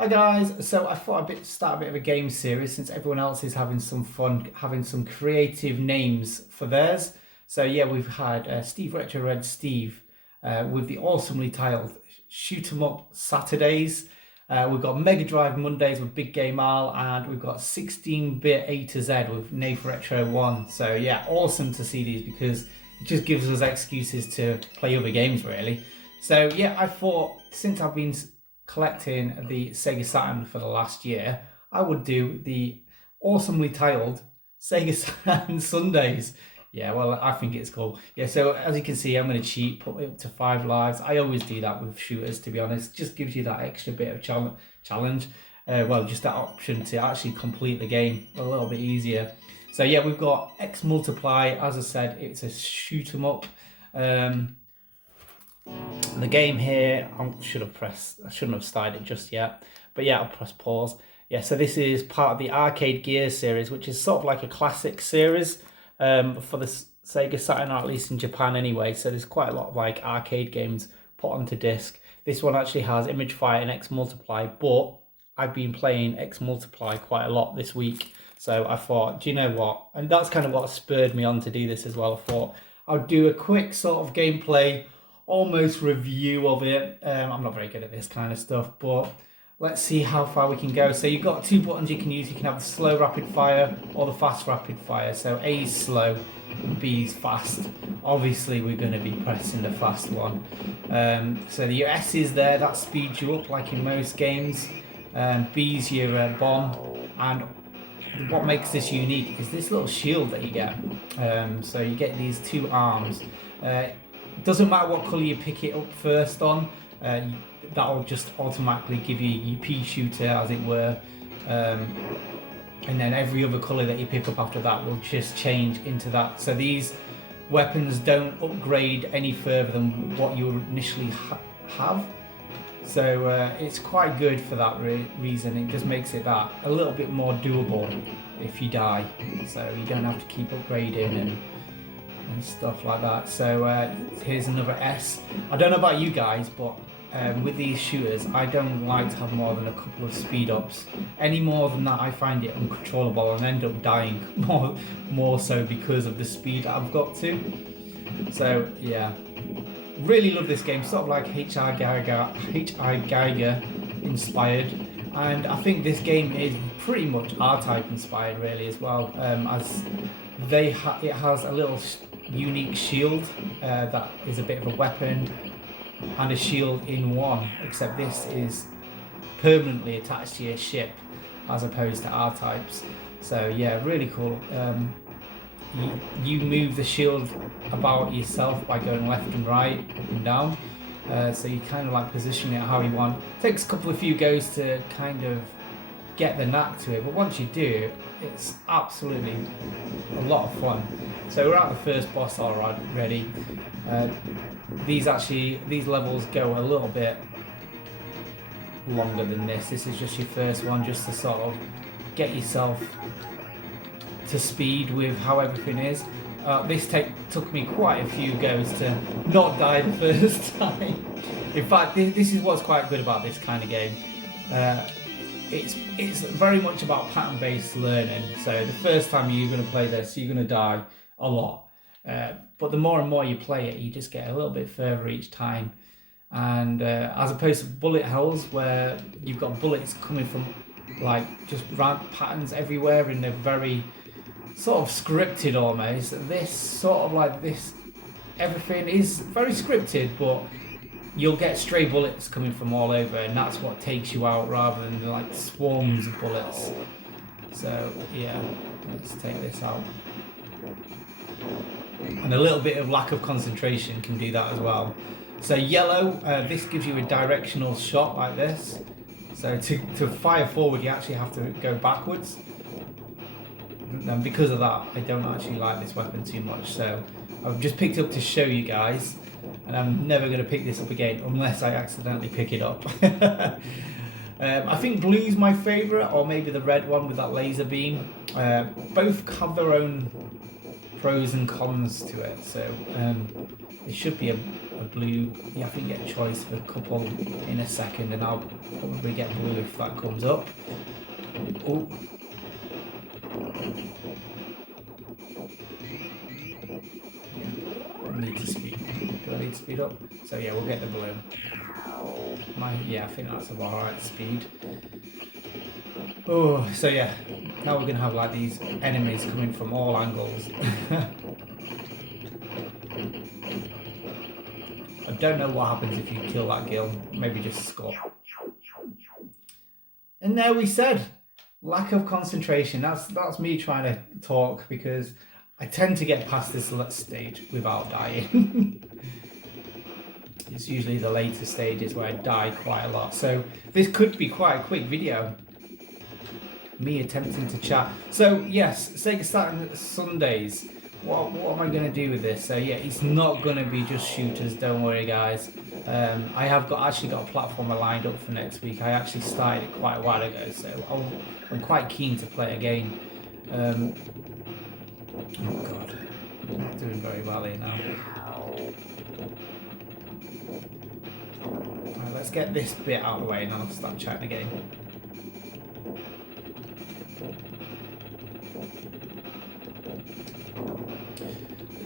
Hi guys, so I thought I'd start a bit of a game series since everyone else is having some fun, having some creative names for theirs. So yeah, we've had Steve Retro Red Steve with the awesomely titled Shoot 'em Up Saturdays. We've got Mega Drive Mondays with Big Game Al, and we've got 16-bit A to Z with Nath Retro 1. So yeah, awesome to see these because it just gives us excuses to play other games really. So yeah, I thought since I've been collecting the Sega Saturn for the last year, I would do the awesomely titled Sega Saturn Sundays. Yeah, well, I think it's cool. Yeah, so as you can see, I'm going to cheat, put it up to 5 lives. I always do that with shooters, to be honest. Just gives you that extra bit of challenge. Well, just that option to actually complete the game a little bit easier. So yeah, we've got X Multiply. As I said, it's a shoot 'em up. The game here, I shouldn't have started it just yet, but yeah, I'll press pause. Yeah, so this is part of the Arcade Gear series, which is sort of like a classic series for the Sega Saturn, or at least in Japan anyway. So there's quite a lot of like arcade games put onto disc. This one actually has Image Fire and X Multiply, but I've been playing X Multiply quite a lot this week. So I thought, do you know what? And that's kind of what spurred me on to do this as well. I thought I'll do a quick sort of gameplay almost review of it. I'm not very good at this kind of stuff, but let's see how far we can go. So you've got 2 buttons you can use. You can have the slow rapid fire or the fast rapid fire. So A is slow and B is fast. Obviously we're going to be pressing the fast one. So your S is there, that speeds you up like in most games. B is your bomb, and what makes this unique is this little shield that you get. So you get these 2 arms. Doesn't matter what colour you pick it up first on, that'll just automatically give you your pea shooter, as it were, and then every other colour that you pick up after that will just change into that. So these weapons don't upgrade any further than what you initially have. So it's quite good for that reason. It just makes it that a little bit more doable if you die, so you don't have to keep upgrading and stuff like that. So here's another S. I don't know about you guys, but with these shooters, I don't like to have more than a couple of speed ups. Any more than that, I find it uncontrollable and end up dying more so because of the speed I've got to. So yeah, really love this game. Sort of like H.I. Geiger inspired, and I think this game is pretty much R-Type inspired really as well. As it has a little unique shield that is a bit of a weapon and a shield in one, except this is permanently attached to your ship as opposed to R-Types. So yeah, really cool. You move the shield about yourself by going left and right, up and down. So you kind of like position it how you want. It takes a few goes to kind of get the knack to it, but once you do, it's absolutely a lot of fun. So we're at the first boss already. These levels go a little bit longer than this. This is just your first one, just to sort of get yourself to speed with how everything is. This took me quite a few goes to not die the first time. In fact, this is what's quite good about this kind of game. It's very much about pattern-based learning. So the first time you're going to play this, you're going to die a lot. But the more and more you play it, you just get a little bit further each time. And as opposed to bullet hells, where you've got bullets coming from like just random patterns everywhere, and they're very sort of scripted almost. This sort of like this, everything is very scripted, but you'll get stray bullets coming from all over, and that's what takes you out rather than like swarms of bullets. So yeah, let's take this out. And a little bit of lack of concentration can do that as well. So yellow, this gives you a directional shot like this. So to fire forward, you actually have to go backwards. And because of that, I don't actually like this weapon too much. So I've just picked it up to show you guys, and I'm never going to pick this up again unless I accidentally pick it up. I think blue's my favourite, or maybe the red one with that laser beam. Both have their own pros and cons to it. So there should be a blue. You have to get a choice of a couple in a second, and I'll probably get blue if that comes up. Oh. I need to speed. Do I need to speed up? So yeah, we'll get the blue. Yeah, I think that's about right speed. Oh, so yeah, now we're gonna have like these enemies coming from all angles. I don't know what happens if you kill that gill. Maybe just score. And there we said, lack of concentration. That's me trying to talk because I tend to get past this stage without dying. It's usually the later stages where I die quite a lot. So this could be quite a quick video. Me attempting to chat. So yes, Sega Saturn Sundays. What am I going to do with this? So yeah, it's not going to be just shooters. Don't worry, guys. I have actually got a platformer lined up for next week. I actually started it quite a while ago, so I'm quite keen to play a game. Oh god, I'm not doing very well here now. Right, let's get this bit out of the way and I'll start chatting again.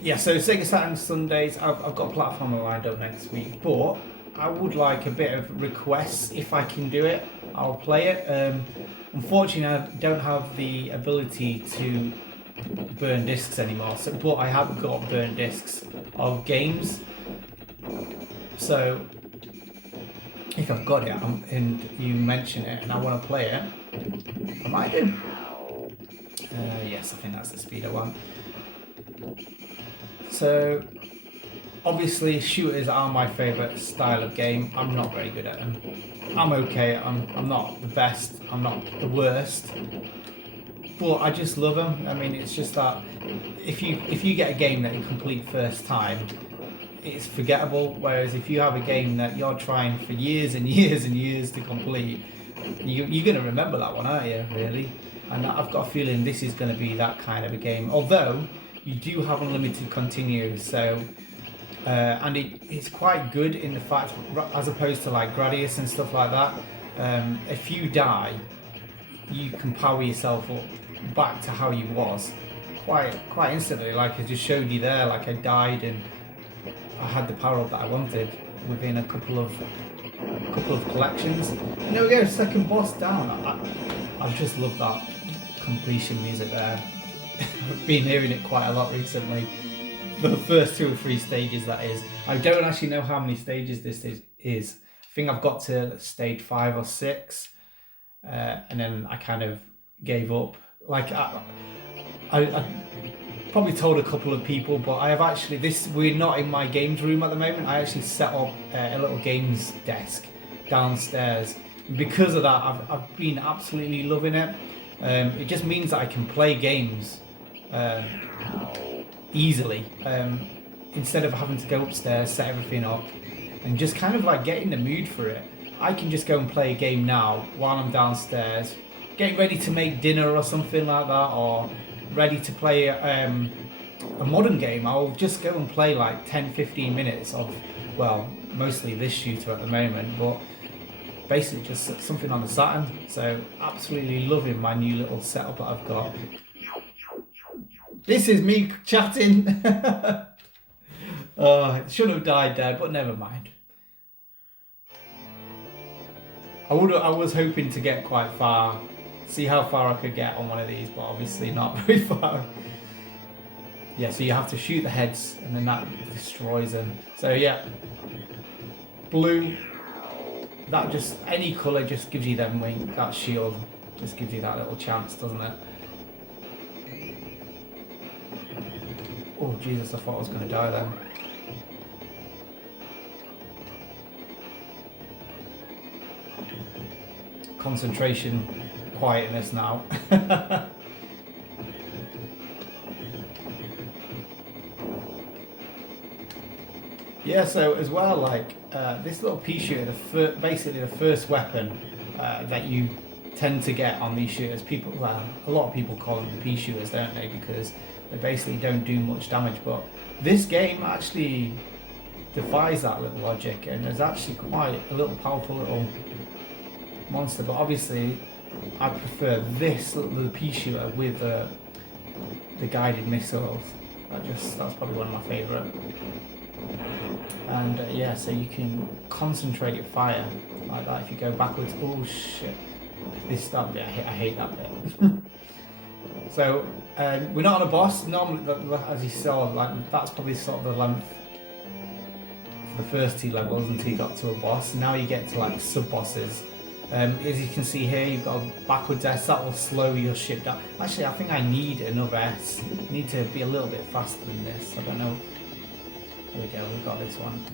Yeah, so Sega Saturn Sundays, I've got a platformer lined up next week, but I would like a bit of requests if I can do it. I'll play it. Unfortunately, I don't have the ability to burn discs anymore, but I have got burn discs of games. So if I've got it and you mention it and I want to play it, I might do. Yes, I think that's the speed I want. So obviously shooters are my favourite style of game. I'm not very good at them. I'm okay. I'm not the best. I'm not the worst. But I just love them. I mean, it's just that if you get a game that you complete first time, it's forgettable. Whereas if you have a game that you're trying for years and years and years to complete, you're going to remember that one, aren't you? Really? And I've got a feeling this is going to be that kind of a game. Although you do have unlimited continues, so and it's quite good in the fact, as opposed to like Gradius and stuff like that. If you die, you can power yourself up back to how you was quite instantly. Like I just showed you there, like I died and I had the power up that I wanted within a couple of collections. And there we go, second boss down. I just love that completion music there. I've been hearing it quite a lot recently. The first 2 or 3 stages, that is. I don't actually know how many stages this is. I think I've got to stage 5 or 6, and then I kind of gave up. Like I probably told a couple of people, but I have actually we're not in my games room at the moment. I actually set up a little games desk downstairs. And because of that, I've been absolutely loving it. It just means that I can play games easily instead of having to go upstairs, set everything up, and just kind of like get in the mood for it. I can just go and play a game now while I'm downstairs, getting ready to make dinner or something like that, or ready to play a modern game. I'll just go and play like 10-15 minutes of, well, mostly this shooter at the moment, but basically just something on the Saturn. So absolutely loving my new little setup that I've got. This is me chatting. It should have died there, but never mind. I was hoping to get quite far, see how far I could get on one of these, but obviously not very far. Yeah, so you have to shoot the heads and then that destroys them. So yeah, blue, that just, any colour just gives you them wing, that shield just gives you that little chance, doesn't it? Oh Jesus, I thought I was going to die then. Concentration, quietness now. Yeah, so as well, like this little pea shooter, basically the first weapon that you tend to get on these shooters. People, well, a lot of people call them the pea shooters, don't they? Because They basically don't do much damage, but this game actually defies that little logic and is actually quite a little powerful little monster. But obviously I prefer this little pea shooter with the guided missiles. That's probably one of my favourite. And yeah, so you can concentrate your fire like that if you go backwards. Oh shit, that bit, I hate that bit. So we're not on a boss normally, as you saw, like that's probably sort of the length for the first 2 levels until you got to a boss. Now you get to like sub bosses. As you can see here, you've got a backwards S that will slow your ship down. Actually, I think I need another S. I need to be a little bit faster than this. I don't know. There we go, we've got this one.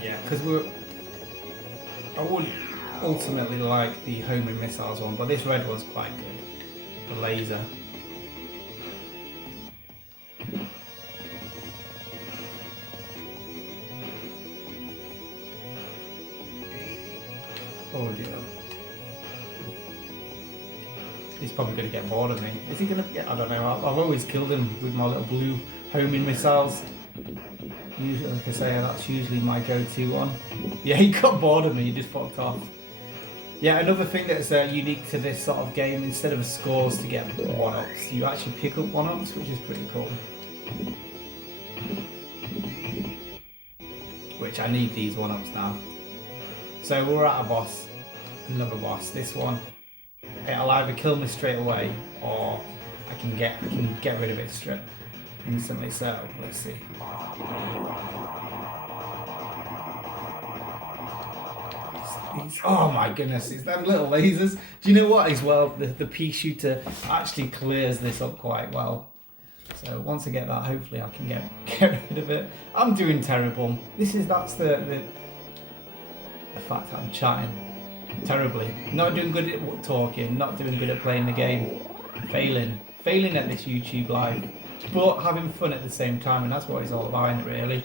Yeah, because I would ultimately like the homing missiles one, but this red one's quite good. The laser. Oh dear. He's probably going to get bored of me. Is he going to get... I don't know. I've always killed him with my little blue homing missiles. Usually, like I say, that's usually my go-to one. Yeah, he got bored of me. He just fucked off. Yeah, another thing that's unique to this sort of game, instead of scores to get 1-ups, you actually pick up 1-ups, which is pretty cool. Which I need these 1-ups now. So we're at a boss. Another boss. This one, it'll either kill me straight away, or I can get rid of it straight instantly. So let's see. Oh my goodness, it's them little lasers. Do you know what as well? The pea shooter actually clears this up quite well. So once I get that, hopefully I can get rid of it. I'm doing terrible. That's the fact that I'm chatting terribly. Not doing good at talking, not doing good at playing the game. Failing at this YouTube live, but having fun at the same time, and that's what it's all about, isn't it, really?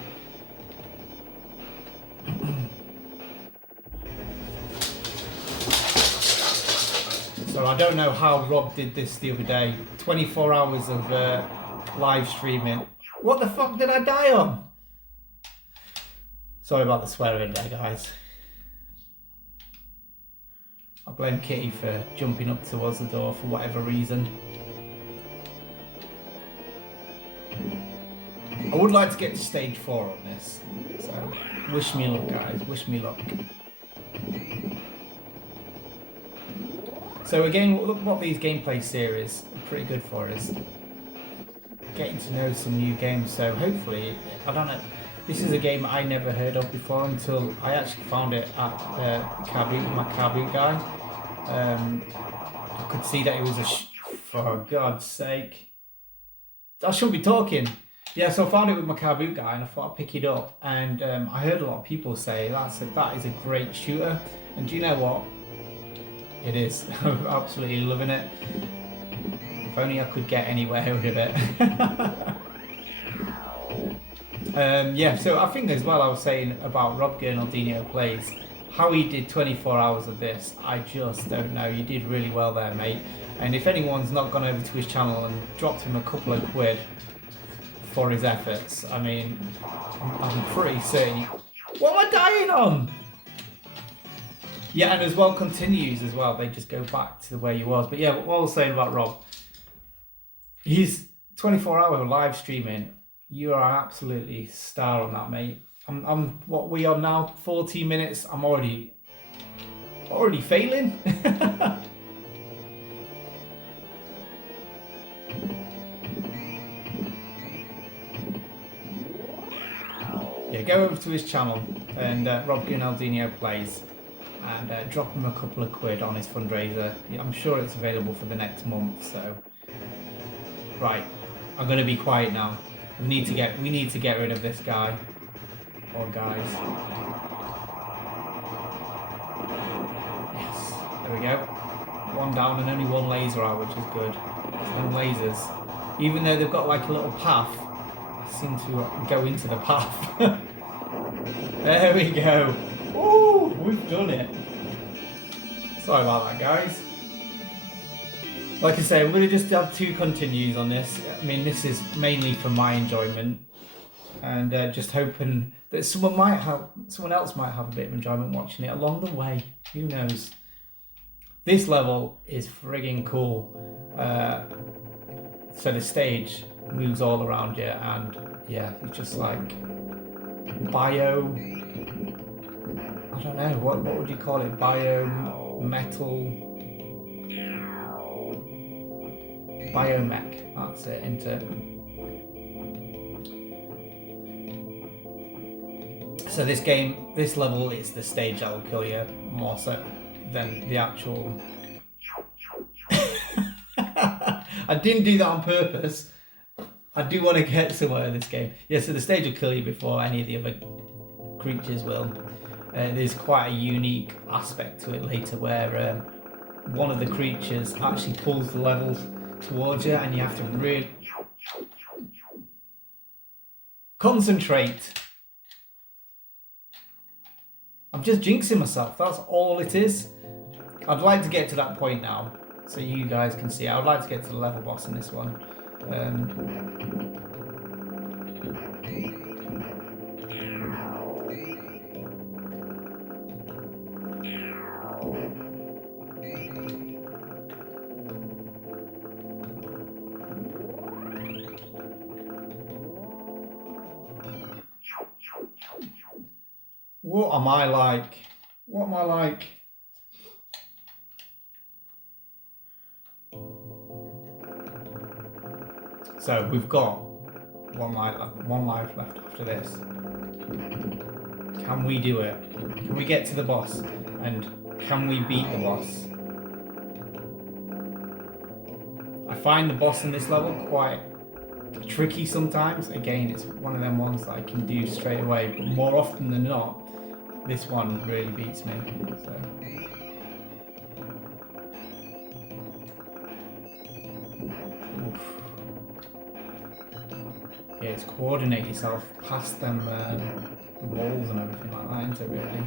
So I don't know how Rob did this the other day. 24 hours of live streaming. What the fuck did I die on? Sorry about the swearing there, guys. I blame Kitty for jumping up towards the door for whatever reason. I would like to get to stage 4 on this, so wish me luck, guys, wish me luck. So again, what these gameplay series are pretty good for is getting to know some new games. So hopefully, I don't know, this is a game I never heard of before until I actually found it at my car boot guy. I could see that it was for God's sake. I shouldn't be talking. Yeah, so I found it with my car boot guy and I thought I'd pick it up. And I heard a lot of people say that is a great shooter. And do you know what? It is. I'm absolutely loving it. If only I could get anywhere with it. Yeah, so I think as well I was saying about Rob Gernaldino Plays, how he did 24 hours of this, I just don't know. You did really well there, mate. And if anyone's not gone over to his channel and dropped him a couple of quid for his efforts, I mean, I'm pretty certain. What am I dying on? Yeah, and as well continues as well. They just go back to where you was. But yeah, what I was saying about Rob, he's 24-hour live streaming. You are absolutely star on that, mate. I'm what we are now, 14 minutes. I'm already failing. Yeah, go over to his channel and Rob Gernaldino Plays and drop him a couple of quid on his fundraiser. I'm sure it's available for the next month. So, right, I'm gonna be quiet now. We need to get rid of this guy or guys. Yes, there we go. One down and only one laser out, which is good. Them lasers, even though they've got like a little path, seem to go into the path. There we go. Ooh, we've done it. Sorry about that, guys. Like I say, I'm going to just have 2 continues on this. I mean, this is mainly for my enjoyment, and just hoping that someone else might have a bit of enjoyment watching it along the way. Who knows? This level is frigging cool. So the stage moves all around you, and yeah, it's just like bio. I don't know what would you call it? Metal. Biomech, that's it, isn't it? So this level is the stage that will kill you more so than the actual. I didn't do that on purpose. I do want to get somewhere in this game. Yeah, so the stage will kill you before any of the other creatures will. There's quite a unique aspect to it later where one of the creatures actually pulls the levels towards you, and you have to really concentrate. I'm just jinxing myself, that's all it is. I'd like to get to that point now so you guys can see. I would like to get to the level boss in this one. What am I like? What am I like? So we've got one life left after this. Can we do it? Can we get to the boss? And can we beat the boss? I find the boss in this level quite tricky sometimes. Again, it's one of them ones that I can do straight away, but more often than not, this one really beats me. So. Oof. Yeah, it's coordinate yourself past them the walls and everything like that, isn't it, really?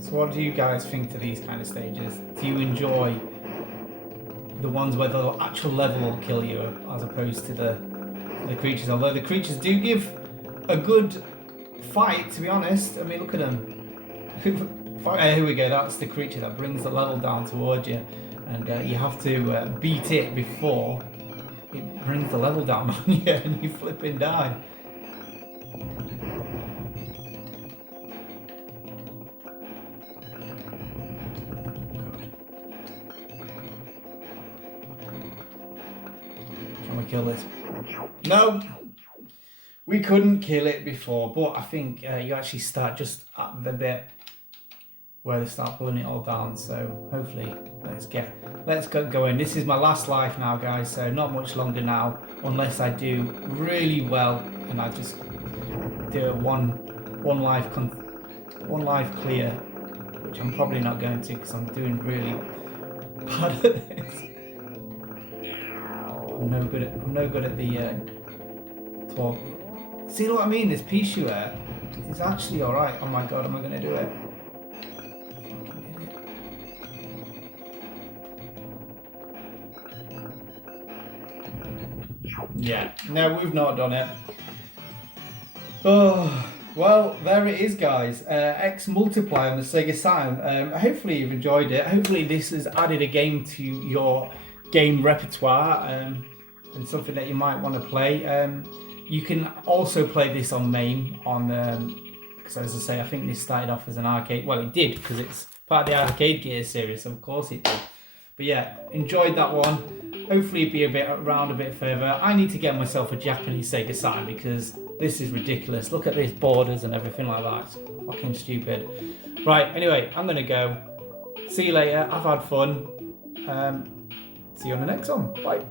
So what do you guys think to these kind of stages? Do you enjoy the ones where the actual level will kill you as opposed to the creatures? Although the creatures do give a good fight, to be honest. I mean, look at them. Here we go, that's the creature that brings the level down towards you, and you have to beat it before it brings the level down on you and you flipping die. Can we kill this? No! We couldn't kill it before, but I think you actually start just at the bit where they start pulling it all down, so hopefully let's get going. This is my last life now, guys, so not much longer now, unless I do really well and I just do a one life clear, which I'm probably not going to because I'm doing really bad at this. I'm no good at the talk. See what I mean? This pea shooter is actually alright. Oh my god, am I going to do it? Yeah, no, we've not done it. Oh, well, there it is, guys. X Multiply on the Sega Saturn. Hopefully you've enjoyed it. Hopefully this has added a game to your game repertoire and something that you might want to play. You can also play this on MAME because, as I say, I think this started off as an arcade. Well, it did because it's part of the Arcade Gears series, so of course it did. But yeah, enjoyed that one. Hopefully it'll be around a bit further. I need to get myself a Japanese Sega Saturn because this is ridiculous. Look at these borders and everything like that. It's fucking stupid. Right, anyway, I'm going to go. See you later. I've had fun. See you on the next one. Bye.